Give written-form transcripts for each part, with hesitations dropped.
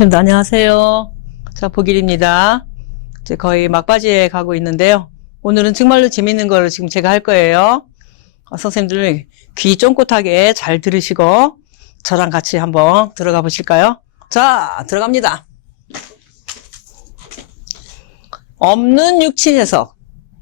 선생님들 안녕하세요. 자, 보길입니다. 이제 거의 막바지에 가고 있는데요. 오늘은 정말로 재밌는 거를 지금 제가 할 거예요. 선생님들 귀 쫑긋하게 잘 들으시고 저랑 같이 한번 들어가 보실까요? 자, 들어갑니다. 없는 육친 해석.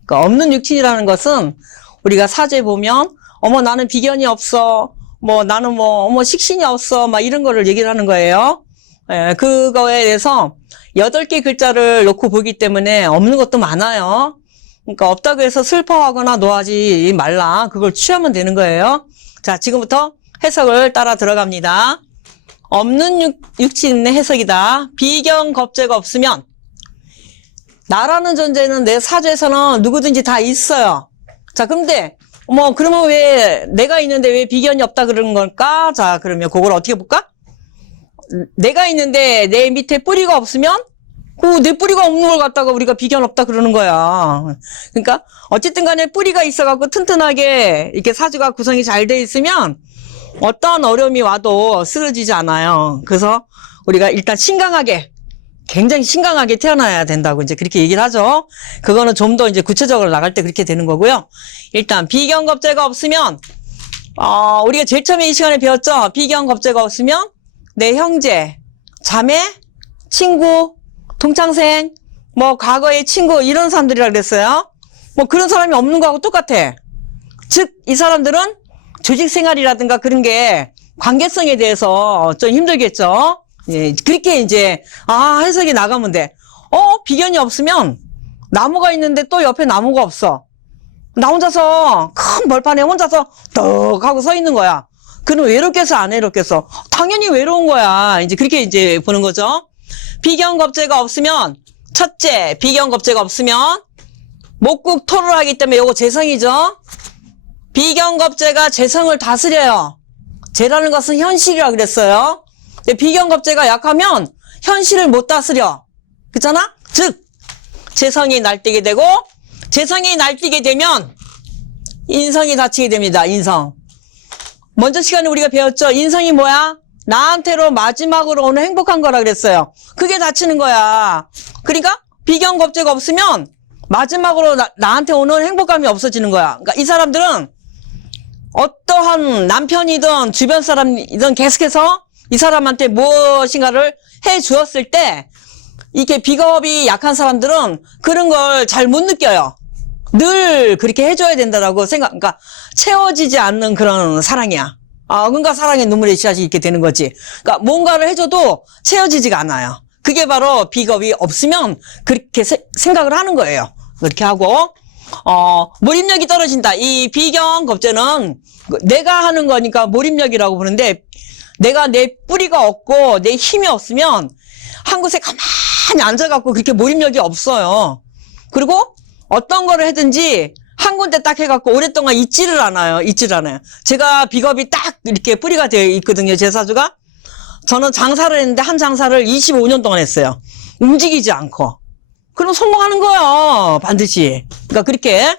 그러니까 없는 육친이라는 것은 우리가 사주에 보면 어머 나는 비견이 없어. 뭐 나는 어머 식신이 없어. 막 이런 거를 얘기를 하는 거예요. 예, 그거에 대해서 8개 글자를 놓고 보기 때문에 없는 것도 많아요. 그러니까 없다고 해서 슬퍼하거나 노하지 말라. 그걸 취하면 되는 거예요. 자, 지금부터 해석을 따라 들어갑니다. 없는 육친의 해석이다. 비견 겁재가 없으면 나라는 존재는 내 사주에서는 누구든지 다 있어요. 자, 근데 그러면 왜 내가 있는데 왜 비견이 없다 그러는 걸까? 자, 그러면 그걸 어떻게 볼까? 내가 있는데 내 밑에 뿌리가 없으면 내 뿌리가 없는 걸 갖다가 우리가 비견 없다 그러는 거야. 그러니까 어쨌든 간에 뿌리가 있어갖고 튼튼하게 이렇게 사주가 구성이 잘 돼 있으면 어떤 어려움이 와도 쓰러지지 않아요. 그래서 우리가 일단 굉장히 신강하게 태어나야 된다고 이제 그렇게 얘기를 하죠. 그거는 좀 더 이제 구체적으로 나갈 때 그렇게 되는 거고요. 일단 비견겁재가 없으면 우리가 제일 처음에 이 시간에 배웠죠. 비견겁재가 없으면 내 형제, 자매, 친구, 동창생, 과거의 친구 이런 사람들이라 그랬어요. 그런 사람이 없는 거하고 똑같아. 즉 이 사람들은 조직 생활이라든가 그런 게 관계성에 대해서 좀 힘들겠죠. 예, 그렇게 이제 해석이 나가면 돼. 비견이 없으면 나무가 있는데 또 옆에 나무가 없어. 나 혼자서 큰 벌판에 혼자서 떡 하고 서 있는 거야. 그럼 외롭겠어 안 외롭겠어? 당연히 외로운 거야. 이제 그렇게 이제 보는 거죠. 비견겁재가 없으면 첫째, 비견겁재가 없으면 목국 토를 하기 때문에 요거 재성이죠. 비견겁재가 재성을 다스려요. 재라는 것은 현실이라 그랬어요. 근데 비견겁재가 약하면 현실을 못 다스려. 그렇잖아? 즉 재성이 날뛰게 되고 재성이 날뛰게 되면 인성이 다치게 됩니다. 인성. 먼저 시간에 우리가 배웠죠. 인성이 뭐야? 나한테로 마지막으로 오는 행복한 거라 그랬어요. 그게 다치는 거야. 그러니까 비견겁재가 없으면 마지막으로 나한테 오는 행복감이 없어지는 거야. 그러니까 이 사람들은 어떠한 남편이든 주변 사람이든 계속해서 이 사람한테 무엇인가를 해 주었을 때 이게 비겁이 약한 사람들은 그런 걸 잘 못 느껴요. 늘 그렇게 해줘야 된다라고 그러니까 채워지지 않는 그런 사랑이야. 그러니까 사랑의 눈물의 씨앗이 있게 되는 거지. 그러니까 뭔가를 해줘도 채워지지가 않아요. 그게 바로 비겁이 없으면 그렇게 생각을 하는 거예요. 그렇게 하고 몰입력이 떨어진다. 이 비견겁재는 내가 하는 거니까 몰입력이라고 부르는데 내가 내 뿌리가 없고 내 힘이 없으면 한 곳에 가만히 앉아갖고 그렇게 몰입력이 없어요. 그리고 어떤 거를 하든지 한 군데 딱 해갖고 오랫동안 있지를 않아요. 제가 비겁이 딱 이렇게 뿌리가 되어 있거든요. 제 사주가. 저는 장사를 했는데 한 장사를 25년 동안 했어요. 움직이지 않고. 그럼 성공하는 거예요. 반드시. 그러니까 그렇게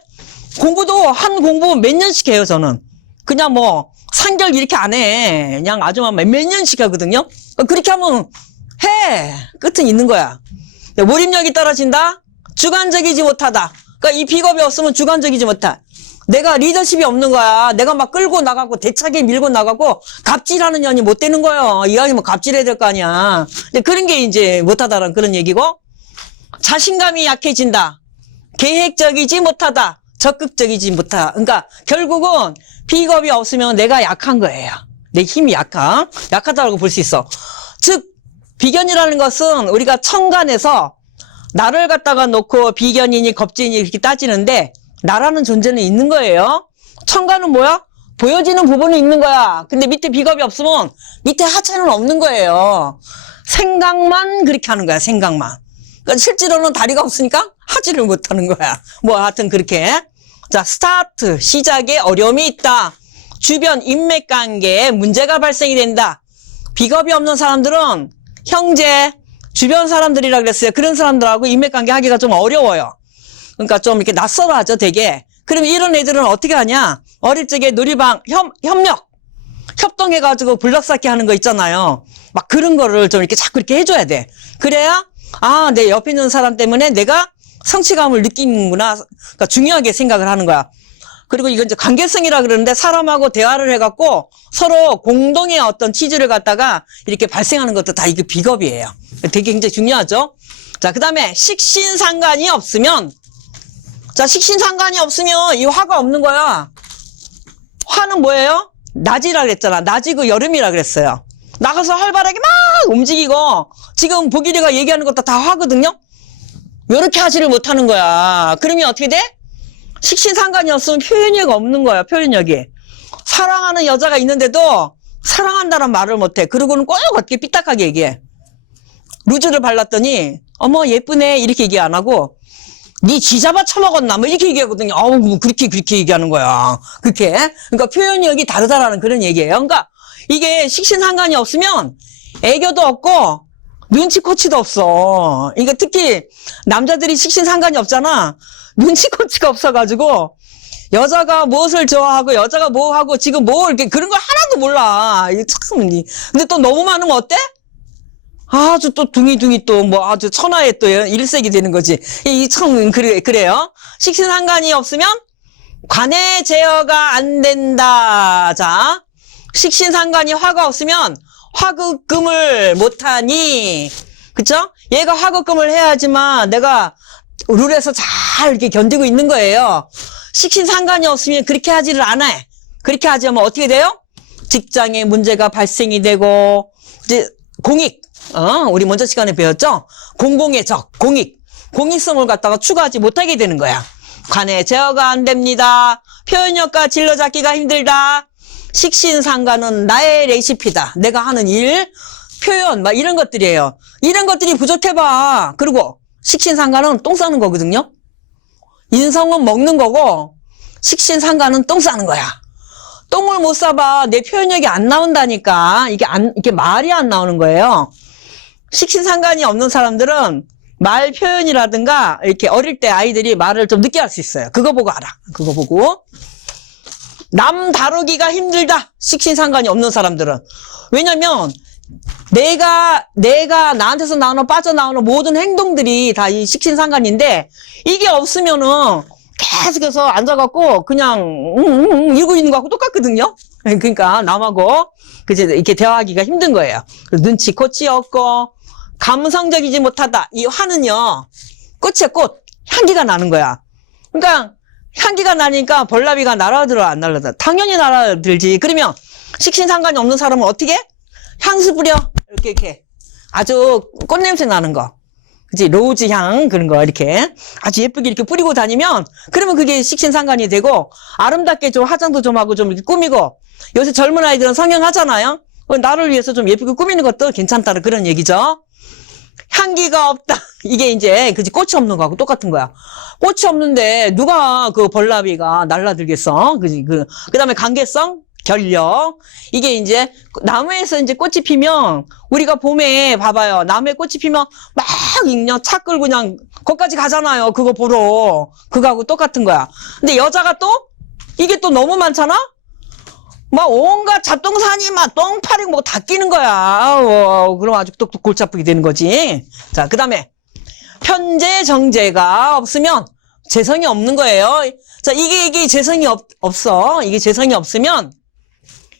공부도 한 공부 몇 년씩 해요. 저는. 그냥 3개월 이렇게 안 해. 그냥 아주 몇 년씩 하거든요. 그렇게 하면 해. 끝은 있는 거야. 몰입력이 떨어진다. 주관적이지 못하다. 그러니까 이 비겁이 없으면 주관적이지 못해. 내가 리더십이 없는 거야. 내가 막 끌고 나가고 대차게 밀고 나가고 갑질하는 년이 못 되는 거예요. 이 아니면 갑질해야 될 거 아니야. 근데 그런 게 이제 못하다라는 그런 얘기고, 자신감이 약해진다. 계획적이지 못하다. 적극적이지 못하다. 그러니까 결국은 비겁이 없으면 내가 약한 거예요. 내 힘이 약하다고 볼 수 있어. 즉 비견이라는 것은 우리가 천간에서 나를 갖다가 놓고 비견이니 겁재니 이렇게 따지는데 나라는 존재는 있는 거예요. 천간은 뭐야? 보여지는 부분은 있는 거야. 근데 밑에 비겁이 없으면 밑에 하체는 없는 거예요. 생각만 그렇게 하는 거야. 생각만. 그러니까 실제로는 다리가 없으니까 하지를 못하는 거야. 하여튼 그렇게. 자, 스타트. 시작에 어려움이 있다. 주변 인맥관계에 문제가 발생이 된다. 비겁이 없는 사람들은 형제, 주변 사람들이라 그랬어요. 그런 사람들하고 인맥관계 하기가 좀 어려워요. 그러니까 좀 이렇게 낯설어 하죠, 되게. 그럼 이런 애들은 어떻게 하냐? 어릴 적에 놀이방, 협력. 협동해가지고 불닭쌓기 하는 거 있잖아요. 막 그런 거를 좀 이렇게 자꾸 이렇게 해줘야 돼. 그래야, 아, 내 옆에 있는 사람 때문에 내가 성취감을 느끼는구나. 그러니까 중요하게 생각을 하는 거야. 그리고 이건 이제 관계성이라 그러는데 사람하고 대화를 해갖고 서로 공동의 어떤 취지를 갖다가 이렇게 발생하는 것도 다 이게 비겁이에요. 되게 굉장히 중요하죠. 자, 그 다음에 식신상관이 없으면, 자, 식신상관이 없으면 이 화가 없는 거야. 화는 뭐예요? 낮이라 그랬잖아. 낮이고 여름이라 그랬어요. 나가서 활발하게 막 움직이고, 지금 보기리가 얘기하는 것도 다 화거든요? 요렇게 하지를 못하는 거야. 그러면 어떻게 돼? 식신상관이 없으면 표현력이 없는 거야, 표현력이. 사랑하는 여자가 있는데도 사랑한다는 말을 못해. 그러고는 꼭 어떻게 삐딱하게 얘기해. 루즈를 발랐더니 어머 예쁘네 이렇게 얘기 안 하고 니 쥐잡아 처먹었나 뭐 이렇게 얘기하거든요. 어우 뭐 그렇게 얘기하는 거야. 그렇게. 그러니까 표현력이 다르다라는 그런 얘기예요. 그러니까 이게 식신상관이 없으면 애교도 없고 눈치코치도 없어. 그러니까 특히 남자들이 식신상관이 없잖아. 눈치코치가 없어가지고 여자가 무엇을 좋아하고 여자가 뭐 하고 지금 뭐 이렇게 그런 거 하나도 몰라. 이게 참. 근데 또 너무 많으면 어때? 아주 또 둥이 또 뭐 아주 천하의 또 일색이 되는 거지. 이 참 그래요. 식신상관이 없으면 관의 제어가 안 된다. 자, 식신상관이 화가 없으면 화급금을 못하니, 그쵸? 얘가 화급금을 해야지만 내가 룰에서 잘 이렇게 견디고 있는 거예요. 식신상관이 없으면 그렇게 하지를 않아. 그렇게 하지 않으면 어떻게 돼요? 직장에 문제가 발생이 되고, 이제 공익, 우리 먼저 시간에 배웠죠? 공공의 적, 공익성을 갖다가 추구하지 못하게 되는 거야. 관의 제어가 안 됩니다. 표현력과 진로잡기가 힘들다. 식신상관은 나의 레시피다. 내가 하는 일, 표현, 막 이런 것들이에요. 이런 것들이 부족해봐. 그리고 식신상관은 똥 싸는 거거든요. 인성은 먹는 거고 식신상관은 똥 싸는 거야. 똥을 못 싸봐. 내 표현력이 안 나온다니까. 이게 말이 안 나오는 거예요. 식신상관이 없는 사람들은 말 표현이라든가 이렇게 어릴 때 아이들이 말을 좀 늦게 할 수 있어요. 그거 보고 알아. 그거 보고. 남 다루기가 힘들다. 식신상관이 없는 사람들은. 왜냐면 내가 나한테서 나오는 빠져나오는 모든 행동들이 다 이 식신상관인데 이게 없으면은 계속해서 앉아갖고 그냥 이러고 있는 거하고 똑같거든요. 그러니까 남하고 그제 이렇게 대화하기가 힘든 거예요. 눈치코치 없고 감성적이지 못하다. 이 화는요 꽃에 꽃 향기가 나는 거야. 그러니까 향기가 나니까 벌나비가 날아들어 안 날아들어? 당연히 날아들지. 그러면 식신상관이 없는 사람은 어떻게? 향수 뿌려. 이렇게 아주 꽃냄새 나는 거. 그치? 로즈 향 그런 거 이렇게 아주 예쁘게 이렇게 뿌리고 다니면 그러면 그게 식신상관이 되고 아름답게 좀 화장도 좀 하고 좀 이렇게 꾸미고 요새 젊은 아이들은 성형하잖아요. 나를 위해서 좀 예쁘게 꾸미는 것도 괜찮다는 그런 얘기죠. 향기가 없다. 이게 이제 그치 꽃이 없는 거하고 똑같은 거야. 꽃이 없는데 누가 그 벌나비가 날라들겠어. 그치? 그다음에 관계성, 결력. 이게 이제 나무에서 이제 꽃이 피면 우리가 봄에 봐봐요. 나무에 꽃이 피면 막 그냥 차 끌고 그냥 거기까지 가잖아요. 그거 보러. 그거하고 똑같은 거야. 근데 여자가 또 이게 또 너무 많잖아. 막 온갖 잡동사니 막 똥파리 뭐 다 끼는 거야. 그럼 아주 또 골치 아프게 되는 거지. 자, 그다음에 편재 정제가 없으면 재성이 없는 거예요. 자, 이게 재성이 없어. 이게 재성이 없으면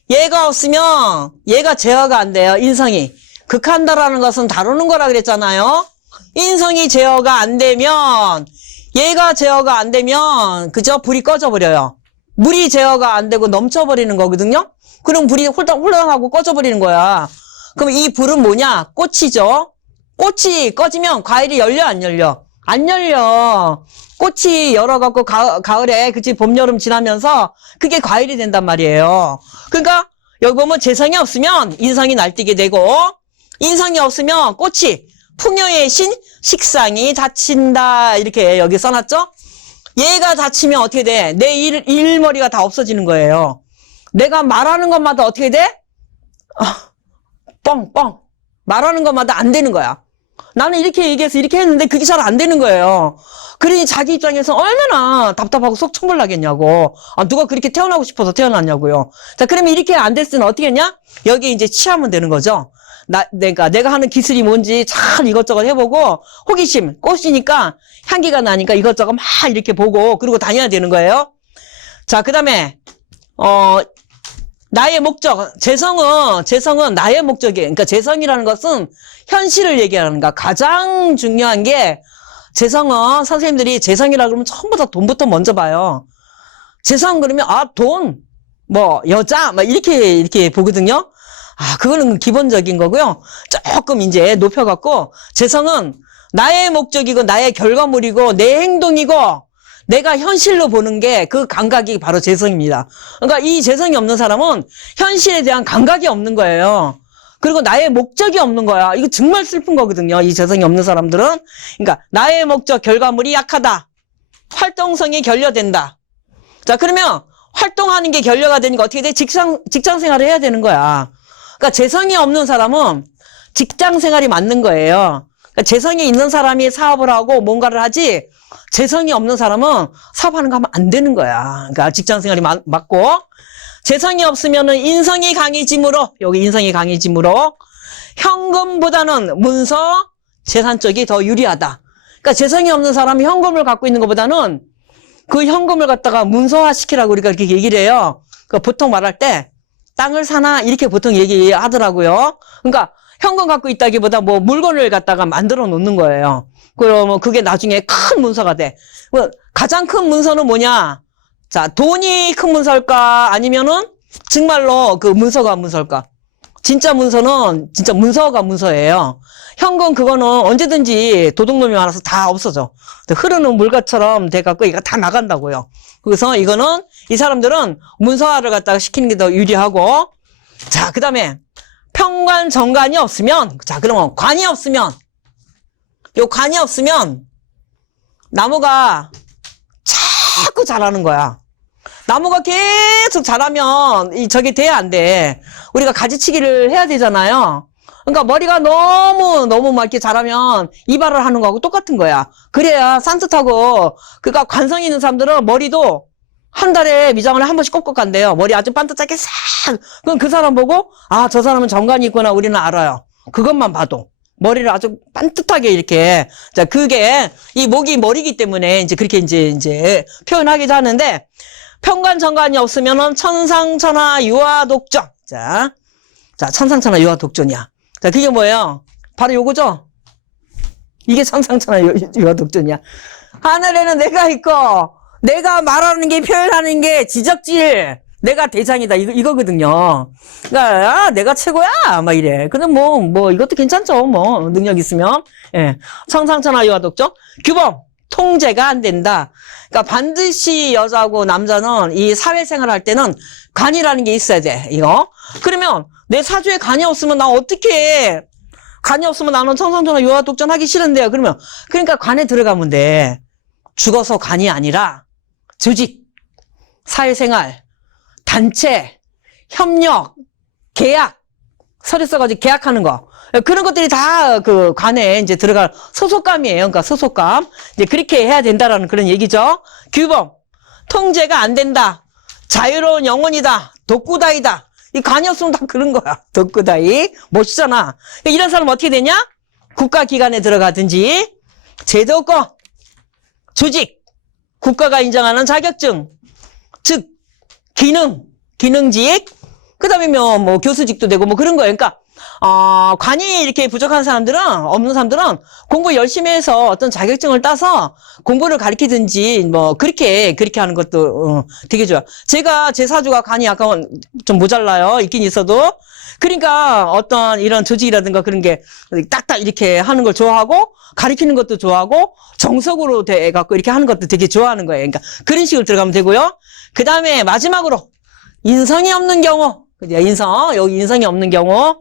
얘가 없으면 얘가 제어가 안 돼요. 인성이. 극한다라는 것은 다루는 거라 그랬잖아요. 인성이 제어가 안 되면 얘가 제어가 안 되면 그죠? 불이 꺼져버려요. 물이 제어가 안 되고 넘쳐버리는 거거든요. 그럼 불이 홀랑홀랑하고 꺼져버리는 거야. 그럼 이 불은 뭐냐? 꽃이죠. 꽃이 꺼지면 과일이 열려 안 열려? 안 열려. 꽃이 열어갖고 가을에 그치 봄 여름 지나면서 그게 과일이 된단 말이에요. 그러니까 여기 보면 재성이 없으면 인성이 날뛰게 되고 인성이 없으면 꽃이 풍요의 신 식상이 다친다 이렇게 여기 써놨죠. 얘가 다치면 어떻게 돼? 내 일머리가 다 없어지는 거예요. 내가 말하는 것마다 어떻게 돼? 뻥뻥 말하는 것마다 안 되는 거야. 나는 이렇게 얘기해서 이렇게 했는데 그게 잘 안 되는 거예요. 그러니 자기 입장에서 얼마나 답답하고 속 천불나겠냐고. 아, 누가 그렇게 태어나고 싶어서 태어났냐고요. 자, 그러면 이렇게 안 됐을 때는 어떻게 했냐? 여기 이제 취하면 되는 거죠. 내가 하는 기술이 뭔지 잘 이것저것 해보고, 호기심, 꽃이니까 향기가 나니까 이것저것 막 이렇게 보고, 그러고 다녀야 되는 거예요. 자, 그 다음에, 나의 목적, 재성은 나의 목적이에요. 그러니까 재성이라는 것은 현실을 얘기하는 거야. 가장 중요한 게, 재성은 선생님들이 재성이라 그러면 전부 다 돈부터 먼저 봐요. 재성 그러면, 돈, 여자, 이렇게 보거든요. 그거는 기본적인 거고요. 조금 이제 높여갖고, 재성은 나의 목적이고, 나의 결과물이고, 내 행동이고, 내가 현실로 보는 게 그 감각이 바로 재성입니다. 그러니까 이 재성이 없는 사람은 현실에 대한 감각이 없는 거예요. 그리고 나의 목적이 없는 거야. 이거 정말 슬픈 거거든요. 이 재성이 없는 사람들은. 그러니까 나의 목적, 결과물이 약하다. 활동성이 결여된다. 자, 그러면 활동하는 게 결여가 되니까 어떻게 돼? 직장 생활을 해야 되는 거야. 그러니까 재성이 없는 사람은 직장 생활이 맞는 거예요. 그러니까 재성이 있는 사람이 사업을 하고 뭔가를 하지, 재성이 없는 사람은 사업하는 거 하면 안 되는 거야. 그러니까 직장 생활이 맞고, 재성이 없으면은 인성이 강해짐으로, 여기 인성이 강해짐으로, 현금보다는 문서, 재산 쪽이 더 유리하다. 그러니까 재성이 없는 사람이 현금을 갖고 있는 것보다는 그 현금을 갖다가 문서화 시키라고 우리가 이렇게 얘기를 해요. 그러니까 보통 말할 때, 땅을 사나? 이렇게 보통 얘기하더라고요. 그러니까 현금 갖고 있다기보다 물건을 갖다가 만들어 놓는 거예요. 그러면 그게 나중에 큰 문서가 돼. 가장 큰 문서는 뭐냐? 자, 돈이 큰 문서일까? 아니면은 정말로 그 문서가 문서일까? 진짜 문서는 진짜 문서가 문서예요. 현금 그거는 언제든지 도둑놈이 많아서 다 없어져. 흐르는 물가처럼 돼갖고 이거 다 나간다고요. 그래서 이거는 이 사람들은 문서화를 갖다가 시키는 게 더 유리하고, 자, 그 다음에 평관 정관이 없으면, 자, 그러면 관이 없으면, 요 관이 없으면 나무가 자꾸 자라는 거야. 나무가 계속 자라면 저게 돼야 안 돼. 우리가 가지치기를 해야 되잖아요. 그러니까 머리가 너무 막 이렇게 자라면 이발을 하는 거하고 똑같은 거야. 그래야 산뜻하고, 그러니까 관성 있는 사람들은 머리도 한 달에 미장원에 한 번씩 꼭꼭 간대요. 머리 아주 반듯하게 싹. 그럼 그 사람 보고, 저 사람은 정관이 있구나 우리는 알아요. 그것만 봐도. 머리를 아주 반듯하게 이렇게. 자, 그게 이 목이 머리기 때문에 이제 그렇게 이제 표현하기도 하는데, 평관 정관이 없으면은 천상천하 유화독존. 자, 천상천하 유화독존이야. 자, 그게 뭐예요? 바로 요거죠? 이게 천상천하 유화독존이야. 하늘에는 내가 있고, 내가 말하는 게, 표현하는 게 지적질. 내가 대장이다. 이거거든요. 그러니까, 내가 최고야. 막 이래. 근데 이것도 괜찮죠. 능력 있으면. 예. 천상천하 유화독존. 규범. 통제가 안 된다. 그러니까 반드시 여자고 남자는 이 사회생활 할 때는 관이라는 게 있어야 돼. 이거. 그러면 내 사주에 관이 없으면 나 어떻게 해? 관이 없으면 나는 천상천하 유화독존 하기 싫은데요. 그러니까 관에 들어가면 돼. 죽어서 관이 아니라 조직, 사회생활, 단체, 협력, 계약, 서류 써가지고 계약하는 거. 그런 것들이 다 그 관에 이제 들어갈 소속감이에요. 그러니까 소속감. 이제 그렇게 해야 된다라는 그런 얘기죠. 규범. 통제가 안 된다. 자유로운 영혼이다. 독구다이다. 이 관이 없으면 다 그런 거야. 독구다이. 멋있잖아. 이런 사람 어떻게 되냐? 국가기관에 들어가든지, 제도권, 조직, 국가가 인정하는 자격증, 즉, 기능직, 그 다음에 교수직도 되고 그런 거예요. 그러니까, 관이 이렇게 부족한 사람들은, 없는 사람들은 공부 열심히 해서 어떤 자격증을 따서 공부를 가르치든지, 그렇게 하는 것도, 되게 좋아. 제 사주가 관이 약간 좀 모자라요. 있긴 있어도. 그러니까 어떤 이런 조직이라든가 그런 게 딱딱 이렇게 하는 걸 좋아하고, 가르치는 것도 좋아하고, 정석으로 돼갖고 이렇게 하는 것도 되게 좋아하는 거예요. 그러니까 그런 식으로 들어가면 되고요. 그 다음에 마지막으로, 인성이 없는 경우. 여기 인성이 없는 경우.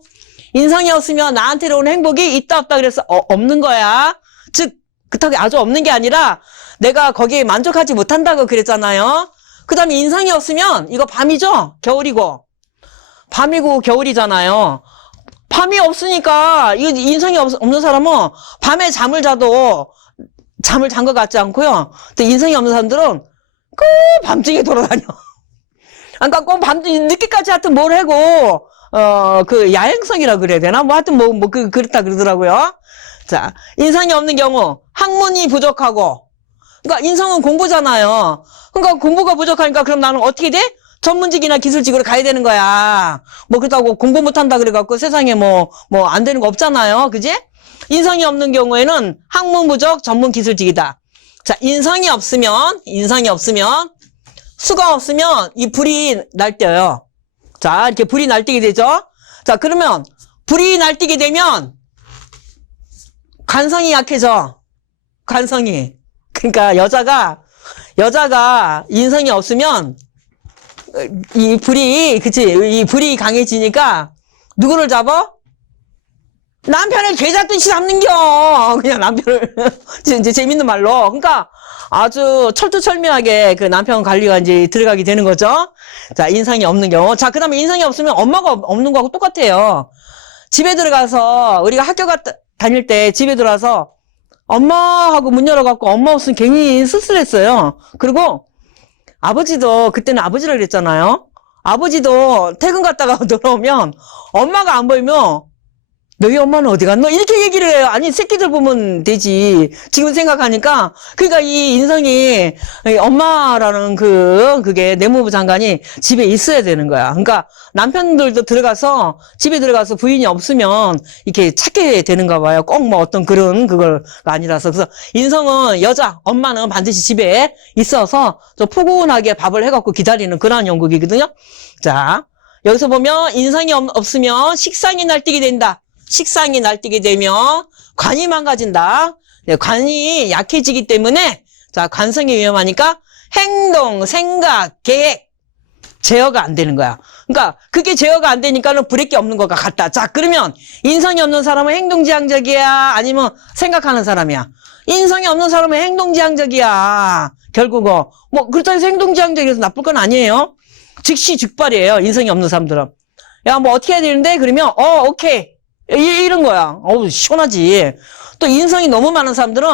인성이 없으면 나한테 오는 행복이 있다 없다 그래서 없는 거야. 즉 그렇다고 아주 없는 게 아니라 내가 거기에 만족하지 못한다고 그랬잖아요. 그 다음에 인성이 없으면 이거 밤이죠? 겨울이고. 밤이고 겨울이잖아요. 밤이 없으니까, 이거 인성이 없는 사람은 밤에 잠을 자도 잠을 잔 것 같지 않고요. 또 인성이 없는 사람들은 꼭 밤중에 돌아다녀. 그러니까 꼭 늦게까지 하여튼 뭘 하고, 그 야행성이라 그래야 되나? 뭐 하여튼 그렇다 그러더라고요. 자, 인성이 없는 경우, 학문이 부족하고, 그러니까 인성은 공부잖아요. 그러니까 공부가 부족하니까 그럼 나는 어떻게 돼? 전문직이나 기술직으로 가야 되는 거야. 뭐 그렇다고 공부 못한다 그래갖고 세상에 뭐 안 되는 거 없잖아요. 그지? 인성이 없는 경우에는 학문 부족, 전문 기술직이다. 자, 인성이 없으면, 수가 없으면 이 불이 날뛰어요. 자, 이렇게 불이 날뛰게 되죠? 자, 그러면 불이 날뛰게 되면 관성이 약해져. 관성이. 그러니까 여자가 인성이 없으면 이 불이 강해지니까 누구를 잡아? 남편을 개 잡듯이 잡는겨. 그냥 남편을 이제 재밌는 말로. 그러니까 아주 철두철미하게 그 남편 관리가 이제 들어가게 되는 거죠. 자, 인성이 없는 경우. 자, 그다음에 인성이 없으면 엄마가 없는 거하고 똑같아요. 집에 들어가서 우리가 학교 다닐 때 집에 들어와서 엄마하고 문 열어갖고 엄마 없으면 괜히 쓸쓸했어요. 그리고 아버지도, 그때는 아버지라 그랬잖아요. 아버지도 퇴근 갔다가 돌아오면 엄마가 안 보이면 너희 엄마는 어디 갔노? 이렇게 얘기를 해요. 아니, 새끼들 보면 되지. 지금 생각하니까. 그러니까 이 인성이, 엄마라는 그게 내무부 장관이 집에 있어야 되는 거야. 그러니까 남편들도 집에 들어가서 부인이 없으면 이렇게 찾게 되는가 봐요. 꼭 뭐 어떤 그걸 아니라서. 그래서 인성은 엄마는 반드시 집에 있어서 좀 포근하게 밥을 해갖고 기다리는 그런 연극이거든요. 자, 여기서 보면 인성이 없으면 식상이 날뛰게 된다. 식상이 날뛰게 되면 관이 망가진다. 관이 약해지기 때문에 자, 관성이 위험하니까 행동, 생각, 계획 제어가 안 되는 거야. 그러니까 그게 제어가 안 되니까는 부릴 게 없는 것 같다. 자, 그러면 인성이 없는 사람은 행동지향적이야? 아니면 생각하는 사람이야? 인성이 없는 사람은 행동지향적이야. 결국은 그렇다고 해서 행동지향적이라서 나쁠 건 아니에요. 즉시 즉발이에요. 인성이 없는 사람들은. 야, 뭐 어떻게 해야 되는데? 그러면 오케이. 이런 거야. 시원하지. 또 인성이 너무 많은 사람들은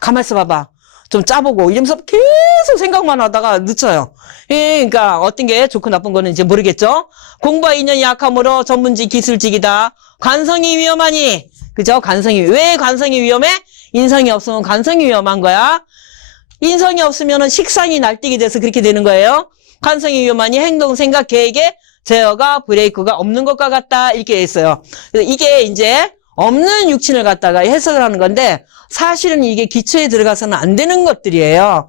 가만히 있어 봐봐. 좀 짜보고 이러면서 계속 생각만 하다가 늦어요. 그러니까 어떤 게 좋고 나쁜 거는 이제 모르겠죠. 공부와 인연이 약함으로 전문직 기술직이다. 관성이 위험하니. 그죠? 왜 관성이 위험해? 인성이 없으면 관성이 위험한 거야. 인성이 없으면 식상이 날뛰게 돼서 그렇게 되는 거예요. 관성이 위험하니 행동, 생각, 계획에 제어가 브레이크가 없는 것과 같다. 이렇게 돼 있어요. 이게 이제 없는 육친을 갖다가 해석을 하는 건데 사실은 이게 기초에 들어가서는 안 되는 것들이에요.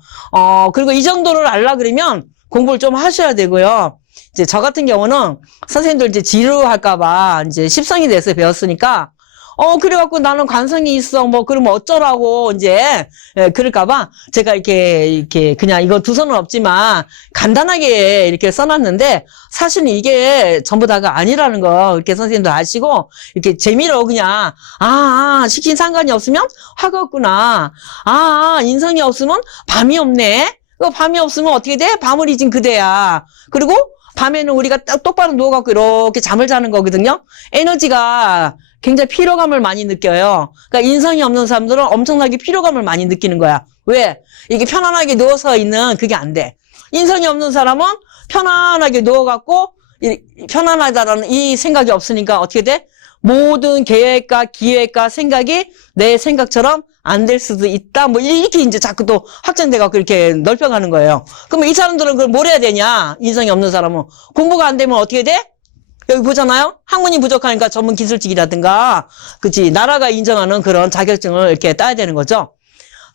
그리고 이 정도를 알라 그러면 공부를 좀 하셔야 되고요. 이제 저 같은 경우는 선생님들 이제 지루할까봐 이제 십성이 돼서 배웠으니까 그래갖고 나는 관성이 있어. 그러면 어쩌라고, 이제, 그럴까봐, 제가 이렇게, 그냥 이거 두 손은 없지만, 간단하게 이렇게 써놨는데, 사실은 이게 전부 다가 아니라는 거, 이렇게 선생님도 아시고, 이렇게 재미로 그냥, 식신 상관이 없으면 화가 없구나. 인성이 없으면 밤이 없네. 밤이 없으면 어떻게 돼? 밤을 잊은 그대야. 그리고, 밤에는 우리가 똑바로 누워갖고 이렇게 잠을 자는 거거든요. 에너지가 굉장히 피로감을 많이 느껴요. 그러니까 인성이 없는 사람들은 엄청나게 피로감을 많이 느끼는 거야. 왜? 이게 편안하게 누워서 있는 그게 안 돼. 인성이 없는 사람은 편안하게 누워갖고 편안하다라는 이 생각이 없으니까 어떻게 돼? 모든 계획과 기획과 생각이 내 생각처럼 안 될 수도 있다. 이렇게 이제 자꾸 또 확장돼갖고 이렇게 넓혀가는 거예요. 그러면 이 사람들은 그걸 뭘 해야 되냐? 인성이 없는 사람은. 공부가 안 되면 어떻게 돼? 여기 보잖아요? 학문이 부족하니까 전문 기술직이라든가, 그치? 나라가 인정하는 그런 자격증을 이렇게 따야 되는 거죠.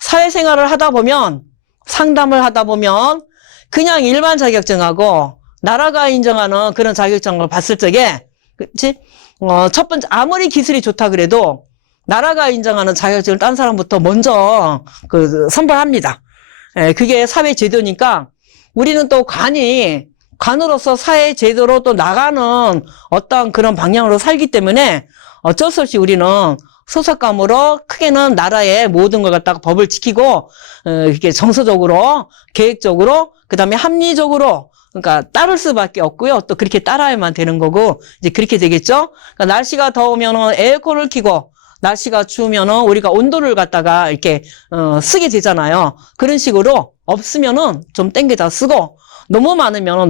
사회생활을 하다 보면, 상담을 하다 보면, 그냥 일반 자격증하고, 나라가 인정하는 그런 자격증을 봤을 적에, 그치? 첫 번째, 아무리 기술이 좋다 그래도, 나라가 인정하는 자격증을 딴 사람부터 먼저, 선발합니다. 그게 사회 제도니까, 우리는 또 관으로서 사회 제도로 또 나가는 어떤 그런 방향으로 살기 때문에 어쩔 수 없이 우리는 소속감으로 크게는 나라의 모든 걸 갖다가 법을 지키고 이렇게 정서적으로 계획적으로 그다음에 합리적으로 그러니까 따를 수밖에 없고요. 또 그렇게 따라야만 되는 거고 이제 그렇게 되겠죠. 그러니까 날씨가 더우면은 에어컨을 켜고 날씨가 추우면은 우리가 온도를 갖다가 이렇게 쓰게 되잖아요. 그런 식으로 없으면은 좀 땡겨다 쓰고 너무 많으면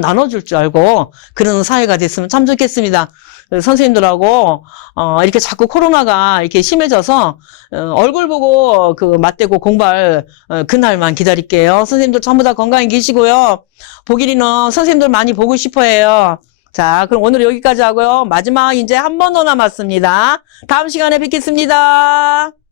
나눠줄 줄 알고 그런 사회가 됐으면 참 좋겠습니다. 선생님들하고 이렇게 자꾸 코로나가 이렇게 심해져서 얼굴 보고 그 맞대고 공부할 그날만 기다릴게요. 선생님들 전부 다 건강히 계시고요. 보길이는 선생님들 많이 보고 싶어해요. 자, 그럼 오늘 여기까지 하고요. 마지막 이제 한 번 더 남았습니다. 다음 시간에 뵙겠습니다.